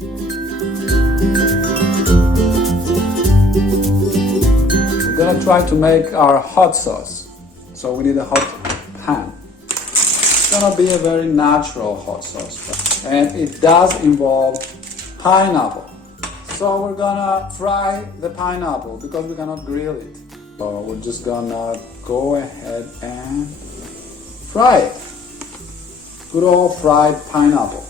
We're gonna try to make our hot sauce. So we need a hot pan. It's gonna be a very natural hot sauce. And it does involve pineapple. So we're gonna fry the pineapple because we cannot grill it. So we're just gonna go ahead and fry it. Good old fried pineapple.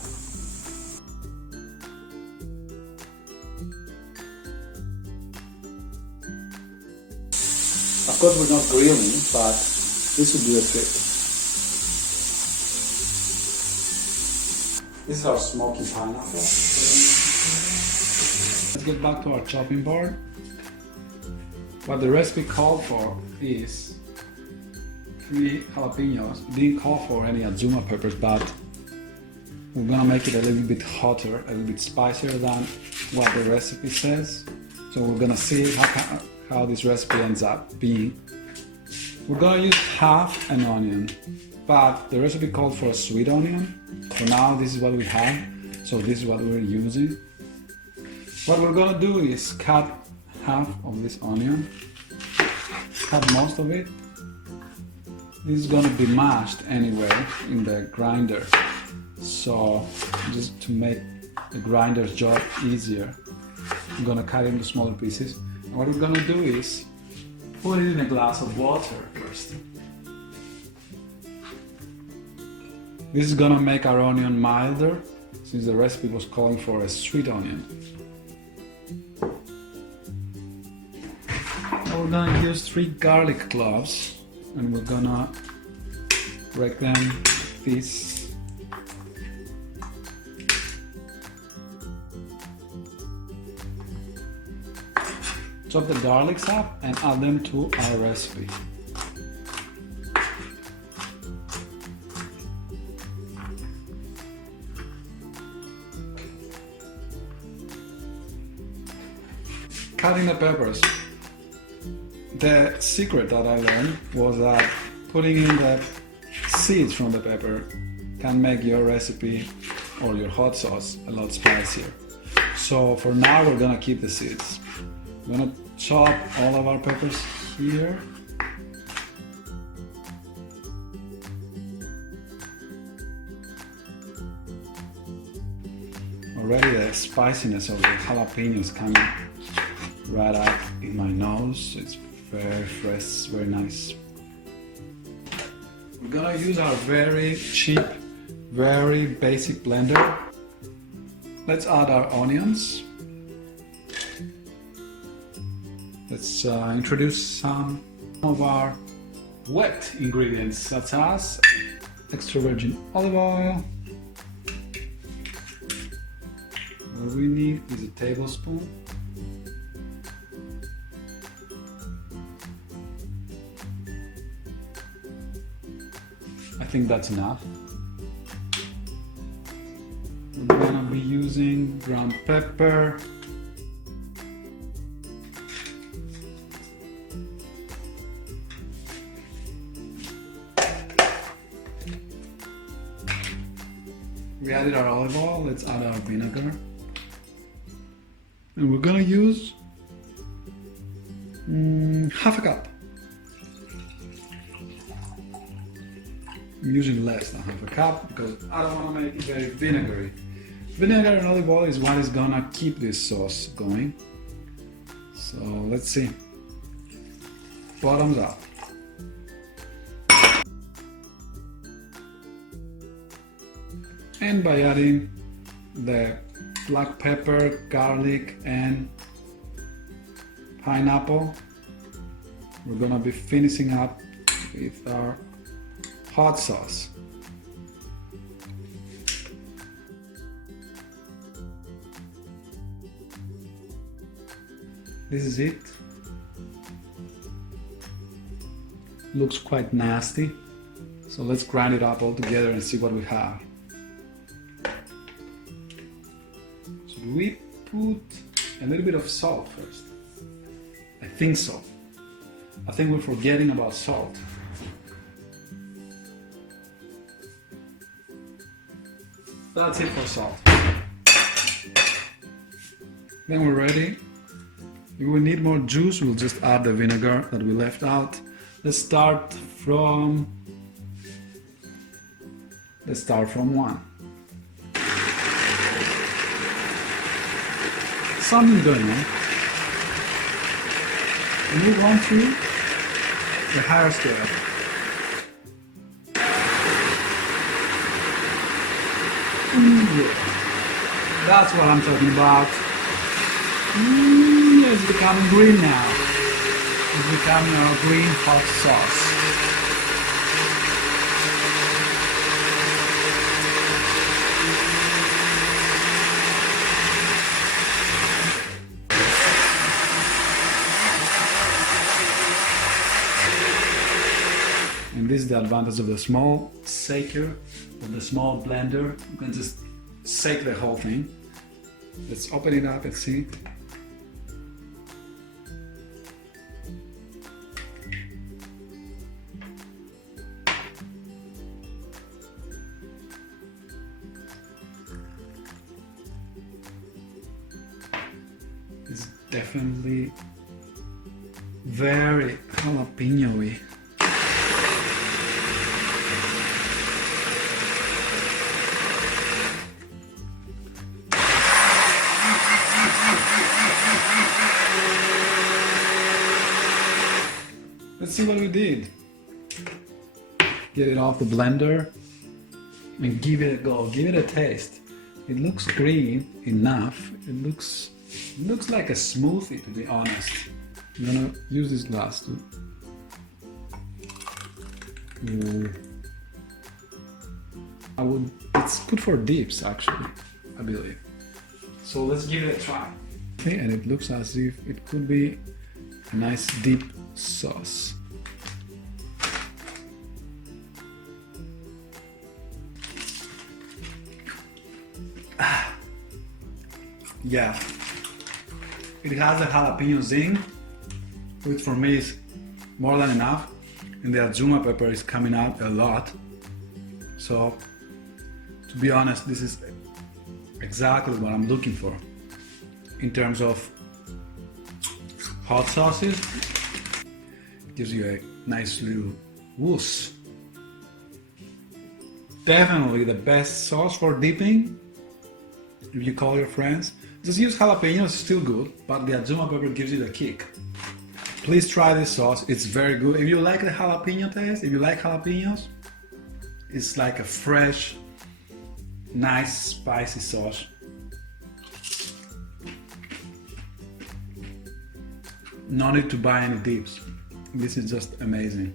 Of course we're not grilling, but this would do a trick. This is our smoky pineapple. Let's get back to our chopping board. What the recipe called for is 3 jalapenos. It didn't call for any Adjuma peppers, but we're gonna make it a little bit hotter, a little bit spicier than what the recipe says. So we're gonna see how this recipe ends up being. We're gonna use half an onion, but the recipe called for a sweet onion. For now, this is what we have, so this is what we're using. What we're gonna do is cut half of this onion, cut most of it. This is gonna be mashed anyway in the grinder, so just to make the grinder's job easier, I'm gonna cut it into smaller pieces. And what we're gonna do is put it in a glass of water first. This is gonna make our onion milder, since the recipe was calling for a sweet onion. Now we're gonna use 3 garlic cloves, and we're gonna break them this. Chop the garlics up and add them to our recipe. Cutting the peppers. The secret that I learned was that putting in the seeds from the pepper can make your recipe or your hot sauce a lot spicier. So for now we're gonna keep the seeds. We're gonna chop all of our peppers here. Already the spiciness of the jalapenos coming right up in my nose. It's very fresh, very nice. We're gonna use our very cheap, very basic blender. Let's add our onions. Let's introduce some of our wet ingredients, such as extra virgin olive oil. What we need is a tablespoon. I think that's enough. We're gonna be using ground pepper. We added our olive oil, let's add our vinegar. And we're gonna use half a cup. I'm using less than half a cup because I don't want to make it very vinegary. Vinegar and olive oil is what is gonna keep this sauce going. So let's see. Bottoms up. And by adding the black pepper, garlic and pineapple, we're gonna be finishing up with our hot sauce. This is it. Looks quite nasty. So let's grind it up all together and see what we have. So we put a little bit of salt first. I think so. I think we're forgetting about salt. That's it for salt. Then we're ready. If we need more juice, we'll just add the vinegar that we left out. Let's start from one. Something going on. And move on to the higher scale. Yeah. That's what I'm talking about. It's becoming green now. It's becoming our green hot sauce. And this is the advantage of the small shaker, of the small blender. You can just shake the whole thing. Let's open it up and see. It's definitely very jalapeno-y. Let's see what we did. Get it off the blender and give it a go, give it a taste. It looks green enough. It looks like a smoothie, to be honest. I'm gonna use this glass too. It's good for dips actually, I believe. So let's give it a try. Okay, and it looks as if it could be a nice dip sauce. Yeah, it has a jalapeno zing, which for me is more than enough, and the Adjuma pepper is coming out a lot. So, to be honest, this is exactly what I'm looking for in terms of hot sauces. It gives you a nice little whoosh. Definitely the best sauce for dipping. If you call your friends, just use jalapenos, it's still good, but the Adjuma pepper gives you the kick. Please try this sauce, it's very good. If you like the jalapeno taste, if you like jalapenos, it's like a fresh, nice, spicy sauce. No need to buy any dips. This is just amazing.